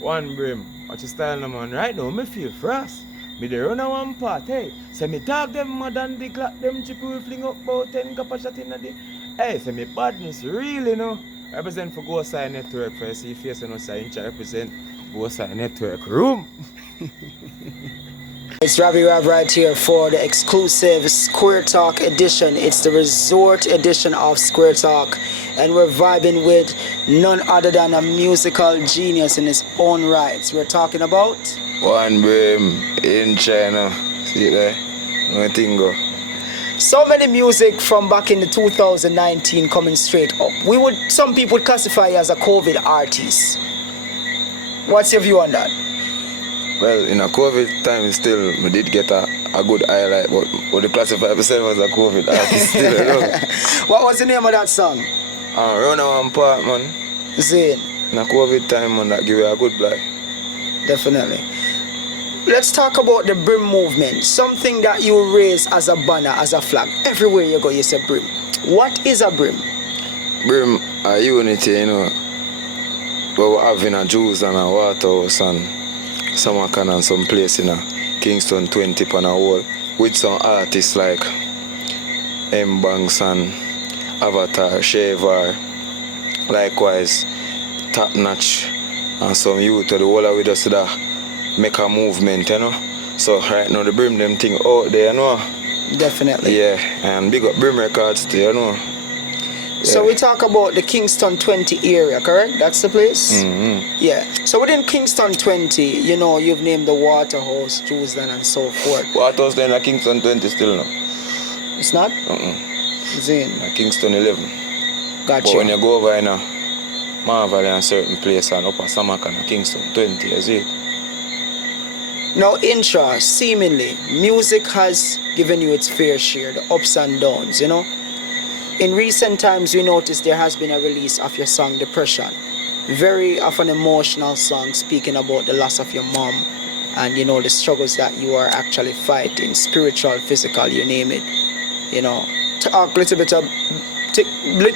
One Brimm, what you style no man? Right now, me feel frost. Me dey run a one part, hey. Say me talk them mad and the clock them chip we fling up about 10 kappa shot in a day. Hey, say me badness really no. Represent for Go Side Network for see face and us Intra represent Go Side Network room. It's Ravi Rav right here for the exclusive Square Talk edition. It's the resort edition of Square Talk, and we're vibing with none other than a musical genius in his own rights. We're talking about One Brimm in China. See there? No thing go. so many music from back in the 2019 coming straight up. Some people would classify you as a COVID artist. What's your view on that? Well, in a COVID time still, we did get a good highlight, but would you classify myself as a COVID artist still, you know? What was the name of that song? Run one part, man. Zane. In a COVID time, man, that give you a good blight. Definitely. Let's talk about the Brimm movement. Something that you raise as a banner, as a flag. Everywhere you go, you say Brimm. What is a Brimm? Brimm, a unity, you know. But we're having a juice and a waterhouse and some kind and some place in a Kingston 20 pan a wall with some artists like M Banks and Avatar, Shaver, likewise Top Notch and some youth to the whole of with us that make a movement, you know. So right now the Brimm them thing out there, you know. Definitely. Yeah, and big up Brimm Records too, you know. So we talk about the Kingston 20 area, correct? That's the place? Mm-hmm. Yeah. So within Kingston 20, you know, you've named the Waterhouse, Jerusalem, and so forth. Waterhouse then at Kingston 20 still now. It's not? Zane. At Kingston 11. Gotcha. But when you go over in a Marvel in a certain place and Upper Samakan at Kingston 20, you see it? Now, Intra, seemingly, music has given you its fair share, the ups and downs, you know? In recent times, we noticed there has been a release of your song Depression. Very of an emotional song speaking about the loss of your mom and, you know, the struggles that you are actually fighting, spiritual, physical, you name it. You know, talk a little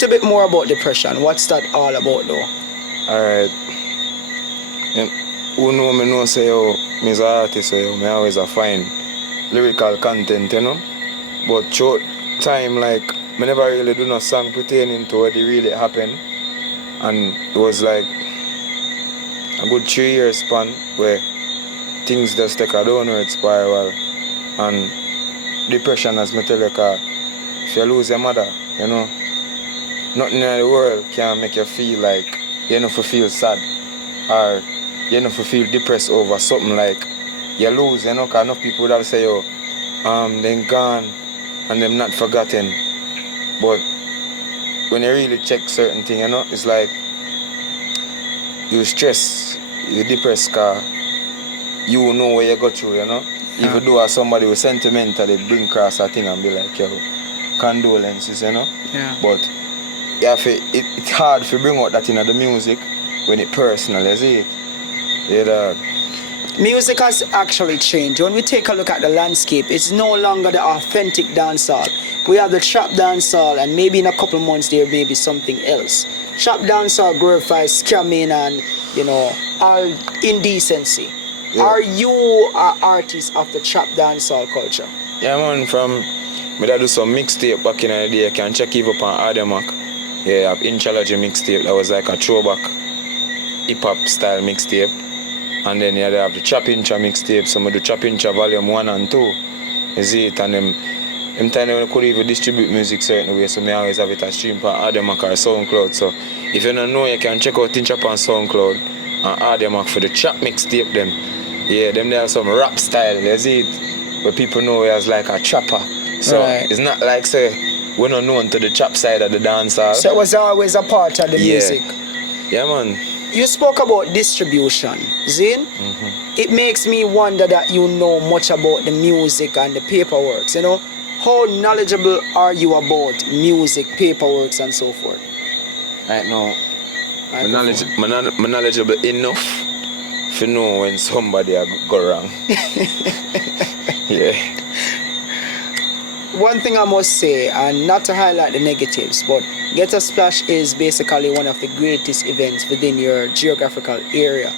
bit more about depression. What's that all about, though? Alright. Who know me know say yo, me as an artist, so yo, me always a find lyrical content, you know. But through time, like, me never really do no song pertaining to what really happened. And it was like a good 3 year span where things just take a downward spiral. And depression, as me tell you, if you lose your mother, you know, nothing in the world can make you feel like you don't feel sad or you don't feel depressed over something like you lose, you know, because enough people that say, yo, they're gone and them not forgotten. But when you really check certain things, you know, it's like you stress, you depressed because you know where you go through, you know. Yeah. Even though somebody was sentimentally bring across a thing and be like, yo, condolences, you know. Yeah. But yeah, it's hard to bring out that in the music when it personal, you see. Yeah, dog. Music has actually changed. When we take a look at the landscape, it's no longer the authentic dancehall. We have the trap dancehall, and maybe in a couple months there may be something else. Trap dancehall glorifies scamming and, you know, all indecency. Yeah. Are you an artist of the trap dancehall culture? Yeah, man, from me that do some mixtape back in the day. You can check even up on Ademac. Yeah, I have Intra mixtape. That was like a throwback hip-hop style mixtape. And then yeah, they have the Trap Intra mixtape. Some of the Trap Intra volume 1 and 2. You see it? And them time when I could even distribute music certain way, so I always have it as stream on Ademac or SoundCloud. So if you don't know, you can check out Intra on SoundCloud and Ademac for the Trap mixtape them. Yeah, them there have some rap style, you see it? Where people know it as like a trapper. So Right. it's not like say we're not known to the trap side of the dancehall. So it was always a part of the music. Yeah, man. You spoke about distribution, Zane. It makes me wonder that you know much about the music and the paperwork. You know, how knowledgeable are you about music, paperwork, and so forth? Right now, I'm knowledgeable enough to know when somebody go wrong. Yeah. One thing I must say, and not to highlight the negatives, but Ghetto Splash is basically one of the greatest events within your geographical area.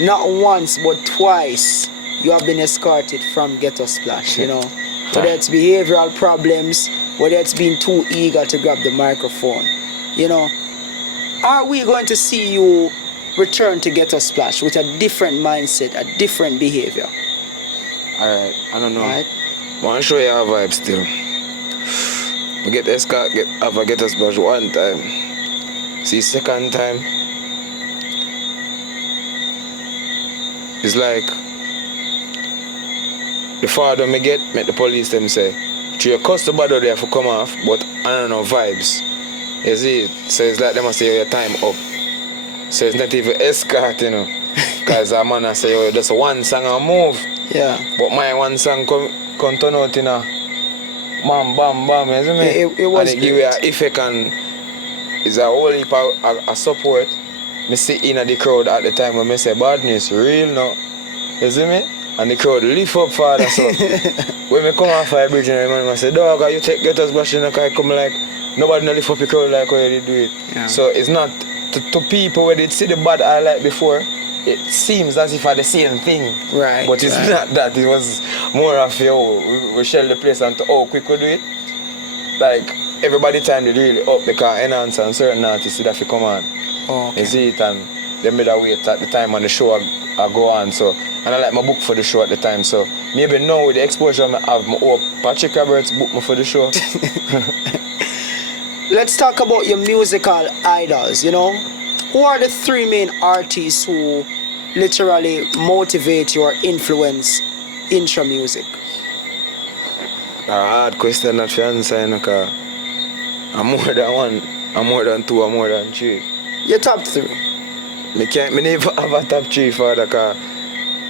not once but twice you have been escorted from Ghetto Splash, you know. Whether it's behavioral problems, whether it's being too eager to grab the microphone, you know. Are we going to see you return to Ghetto Splash with a different mindset, a different behavior? Alright, I don't know. Right? I want to show you our vibe still. We get escort, have a Ghetto Splash one time. See, second time, it's like the father me get, make the police them say, to your customer there for come off, but I don't know vibes. You see it? So it's like they must say your time up. So it's not even escort, you know. Because a man I say, yo, just one song and move. Yeah. But my one song come turn out in a bam, bam, bam, you see me? It was and it give you an effect and it's a whole heap of support. Me sit in the crowd at the time when me say badness real now. You see me? And the crowd lift up father so when me come off a bridge and I say, dog, you take Ghetto Splash and I come like nobody no lift up the crowd like how you do it. Yeah. So it's not to people when they see the bad I like before, it seems as if I the same thing. Right. But it's not that. It was more of we shell the place and how quick we do it. Like everybody time they really up because enhance and certain artists that come on. Oh, okay. You see it and they made a wait at the time on the show I go on. So and I like my book for the show at the time. So maybe now with the exposure I have my own Patrick Roberts book me for the show. Let's talk about your musical idols, you know. Who are the three main artists who literally motivate you or influence Intra music? A hard question not to answer, you know, because I'm more than one, I'm more than two, I'm more than three. Your top three. Me never have a top three for that, because,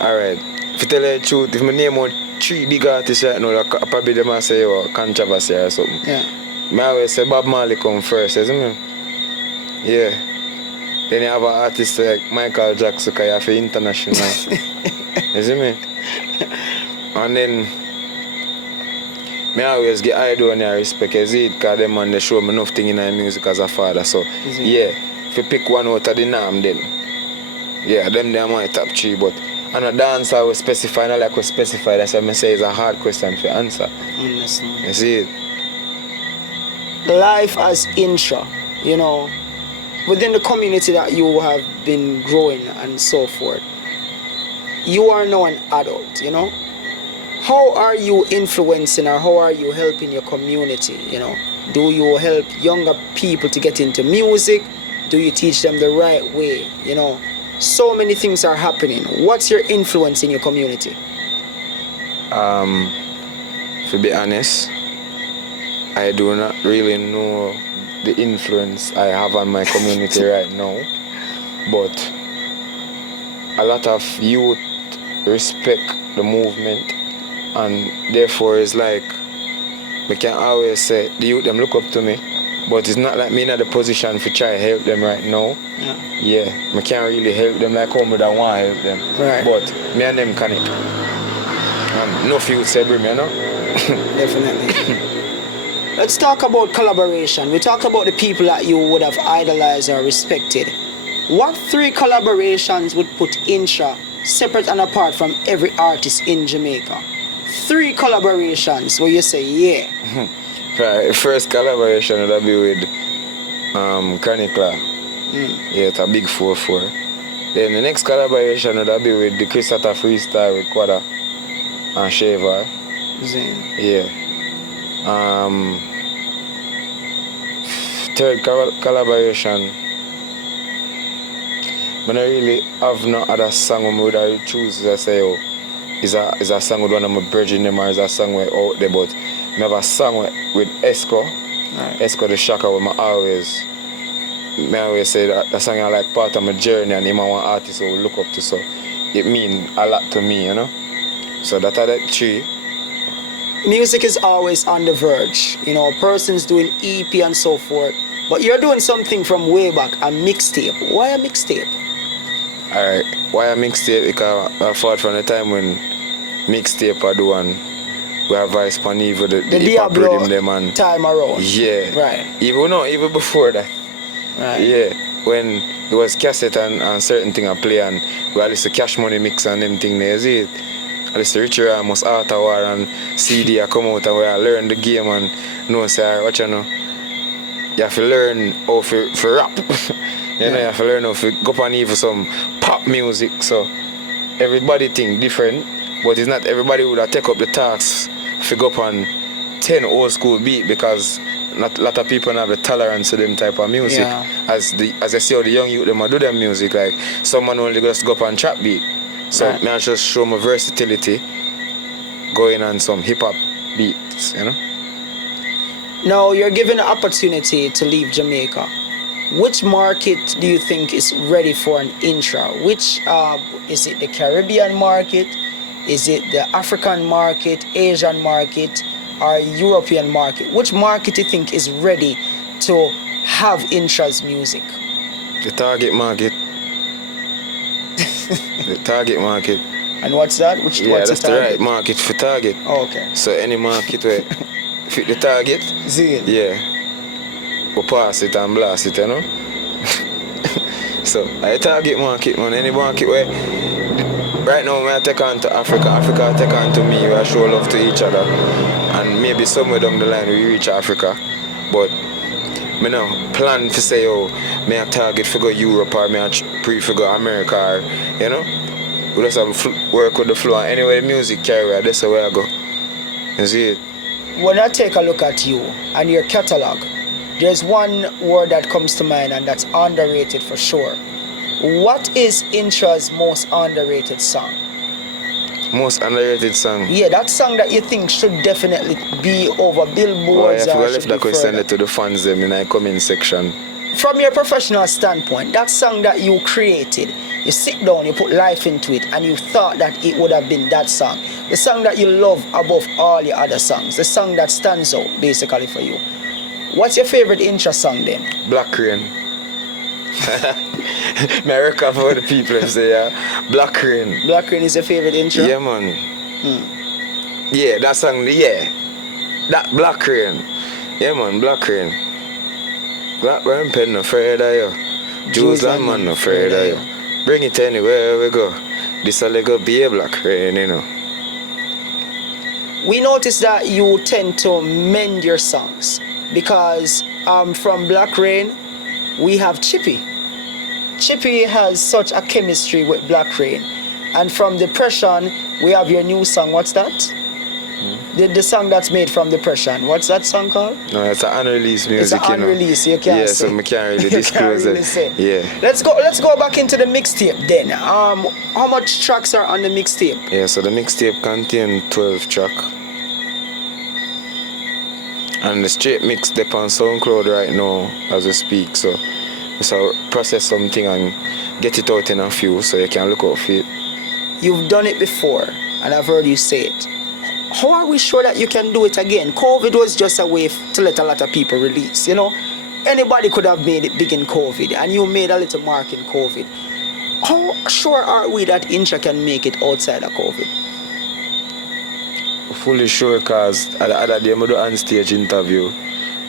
alright, if you tell you the truth, if I name out three big artists right now, like, probably they might say, oh, controversy or something. Yeah. I always say Bob Marley come first, isn't it? Yeah. Then you have an artist like Michael Jackson, because you have international. You see me? And then I always get idol and respect, you see it, because them man they show me enough thing in my music as a father. So yeah, if you pick one out of the name then yeah, them they are my top three, but and a dancer I will specify, and I like to specify, that's why I say it's a hard question to answer. Understand. You see it? Life as Intra, you know, within the community that you have been growing and so forth, you are now an adult, you know. How are you influencing or how are you helping your community, you know? Do you help younger people to get into music? Do you teach them the right way, you know? So many things are happening. What's your influence in your community? To be honest, I do not really know the influence I have on my community right now, but a lot of youth respect the movement, and therefore it's like we can always say the youth them look up to me, but it's not like me in the position to try to help them right now. Yeah, I can't really help them like how I want to help them. Right. But me and them connect. And no youth say Brimm, you know? Definitely. Let's talk about collaboration. We talked about the people that you would have idolized or respected. What three collaborations would put Intra separate and apart from every artist in Jamaica? Three collaborations where you say, yeah. Right, first collaboration would be with Chronicler. Yeah, it's a big 4-4. Then the next collaboration would be with the Christata Freestyle with Quada and Shaver. Zane. Yeah. Third collaboration, I don't really have no other song I would really choose to say, oh, is a song with one of my Verge in them or is a song way out there, but I have a song with Esco. Right. Esco the Shaka with I always say that song I like part of my journey and him one artist who look up to, so it means a lot to me, you know. So that are the three. Music is always on the verge. You know, a person's doing EP and so forth. But you're doing something from way back, a mixtape. Why a mixtape? Alright, why a mixtape? Because I thought from the time when mixtape I do and we have Vice Paniva, the hip-hop Diablo rhythm them and time around. yeah. Right. Even before that. Right. Yeah. when it was cassette and certain thing I play and we had the Cash Money mix and them thing there, you see it? At least the Richard Ramos Art War and CD I come out and where I learn the game and know say what you know. You have to learn how to rap. You know, you have to learn how to go up and even some pop music. So everybody think different, but it's not everybody would have take up the task to go up and 10 old school beat because not a lot of people don't have the tolerance to them type of music. Yeah. As I see how the young youth them do their music, like someone only just go up and trap beat. So Right. me I just show my versatility going on some hip hop beats, you know. Now you're given an opportunity to leave Jamaica. Which market do you think is ready for an Intra? Which is it the Caribbean market? Is it the African market, Asian market, or European market? Which market do you think is ready to have Intra's music? The target market. The target market. And what's that? What's That's the the target? right market for target. Oh, okay. So any market where fit the target, See it? yeah, we pass it and blast it, you know. So I target market, man. Any market where right now I take on to Africa, Africa take on to me. We show love to each other, and maybe somewhere down the line we reach Africa, but me no plan to say, oh, me a target for go Europe or me a pre for go America, or, you know. We just have work with the flow, and anyway the music carry, that's the way I go. You see it? When I take a look at you and your catalog, there's one word that comes to mind, and that's underrated for sure. What is Intra's most underrated song? Most underrated song. Yeah, that song that you think should definitely be over Boy, billboards if you or left should that be question send further. it to the fans them in the comment section. From your professional standpoint, that song that you created, you sit down, you put life into it, and you thought that it would have been that song. The song that you love above all your other songs. The song that stands out, basically, for you. What's your favorite Intra song then? Black Rain. America for the people if say Black Rain. Black Rain is your favorite Intra? Yeah man. Yeah, that song, yeah. That Black Rain. Yeah man, Black Rain. Black Rain pen no afraid of you. Jews and man no afraid of you. Bring it anywhere we go. This a Lego be a Black Rain, you know. We notice that you tend to mend your songs because from Black Rain, we have Chippy. Chippy has such a chemistry with Black Rain. And from Depression, we have your new song. What's that? The song that's made from Depression. What's that song called? No, it's an unreleased music, It's an you know. unreleased, you can't Yeah, say. so I can't really You can't disclose really it. say. Yeah. Let's go back into the mixtape then. How much tracks are on the mixtape? Yeah, so the mixtape contains 12 track. And the straight mix dep on SoundCloud right now as we speak. So process something and get it out in a few so you can look out for it. You've done it before, and I've heard you say it. How are we sure that you can do it again? COVID was just a way to let a lot of people release, you know? Anybody could have made it big in COVID, and you made a little mark in COVID. How sure are we that Intra can make it outside of COVID? Fully sure because the other day I do an stage interview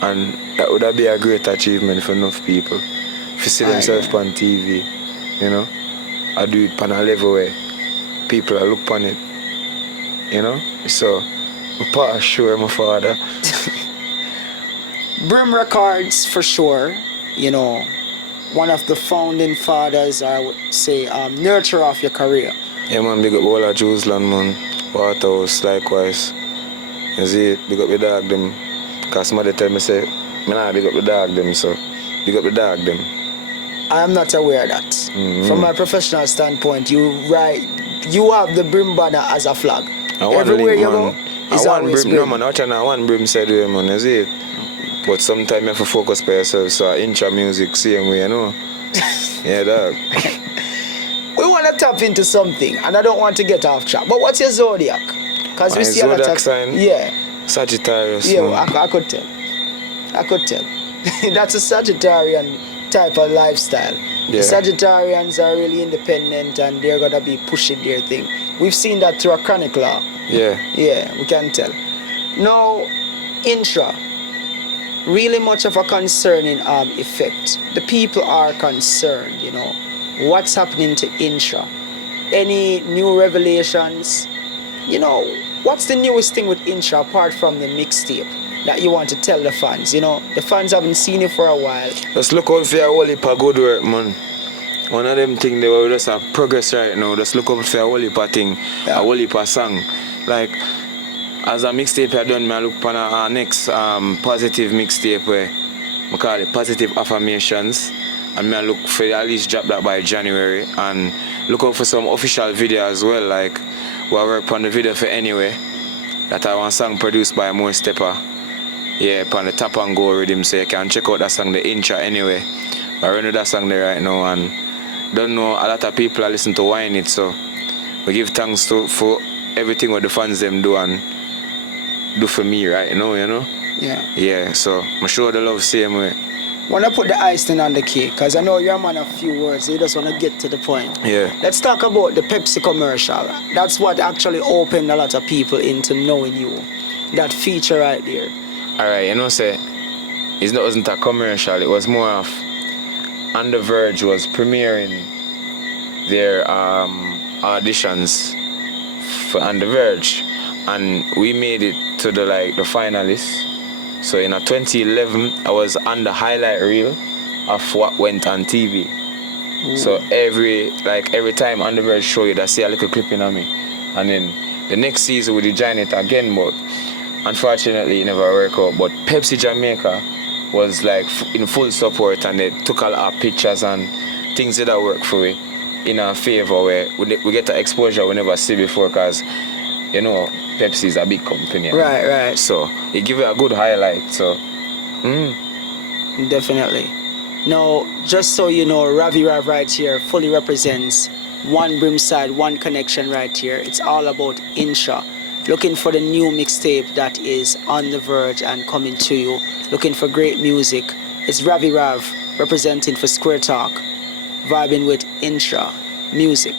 and that would be a great achievement for enough people. If you see themselves on TV, you know, I do it on a level where people are look on it, you know. So I'm part sure my father. Brimm Records for sure, you know, one of the founding fathers, I would say, nurturer of your career. Yeah man, big up all of Jerusalem man. Waterhouse likewise. You see it, big up the dog them. Cause somebody tell me say, me nah big up the dog them, so big up the dog them. I am not aware of that. From my professional standpoint, you have the Brimm banner as a flag. I want Everywhere link, you man. go, is always Brimm. No Brimm. man, I want Brimm said way man, you see it? But sometimes you have to focus by yourself, so Intra music same way, you know? Yeah dog. We want to tap into something, and I don't want to get off track. But what's your zodiac? Because we My see a lot zodiac of sign? yeah, Sagittarius yeah. man. I could tell. I could tell. That's a Sagittarian type of lifestyle. The Yeah. Sagittarians are really independent, and they're gonna be pushing their thing. We've seen that through a chronic law. Yeah. Yeah, we can tell. Now, Intra, really much of a concerning effect. The people are concerned, you know. What's happening to Intra? Any new revelations? You know, what's the newest thing with Intra apart from the mixtape that you want to tell the fans? You know, the fans haven't seen you for a while. Just look out for your whole heap of good work, man. One of them things they were just a progress right now. Just look out for a whole heap of thing, a whole heap of song. Like, as a mixtape I done, I look for our next positive mixtape where I call it Positive Affirmations. And I look for at least drop that by January. And look out for some official video as well. Like, we work on the video for Anyway. That I want song produced by More Stepper. Yeah, on the Tap and Go rhythm. So you can check out that song, the Intra Anyway. I run that song there right now and don't know a lot of people are listening to Wine It. So we give thanks for everything what the fans them do and do for me right now, you know? Yeah. Yeah, so I'm sure the love same way. Wanna put the icing on the cake, because I know you're a man of few words, so you just wanna get to the point. Yeah. Let's talk about the Pepsi commercial. That's what actually opened a lot of people into knowing you. That feature right there. Alright, you know, say it wasn't a commercial, it was more of and the Verge was premiering their auditions for On the Verge, and we made it to the finalists. So in 2011, I was on the highlight reel of what went on TV. Ooh. So every time On the Verge show you, that see a little clipping of me, and then the next season we join it again, but unfortunately it never worked out. But Pepsi Jamaica was in full support, and they took a lot of pictures and things that work for we in our favor, where we get the exposure we never see before, because you know Pepsi is a big company. Right. So it give it a good highlight. So definitely. Now, just so you know, Ravi Rav right here fully represents one Brimm side, one connection right here. It's all about Intra. Looking for the new mixtape that is on the Verge and coming to you. Looking for great music. It's Ravi Rav representing for Square Talk, vibing with Intra music.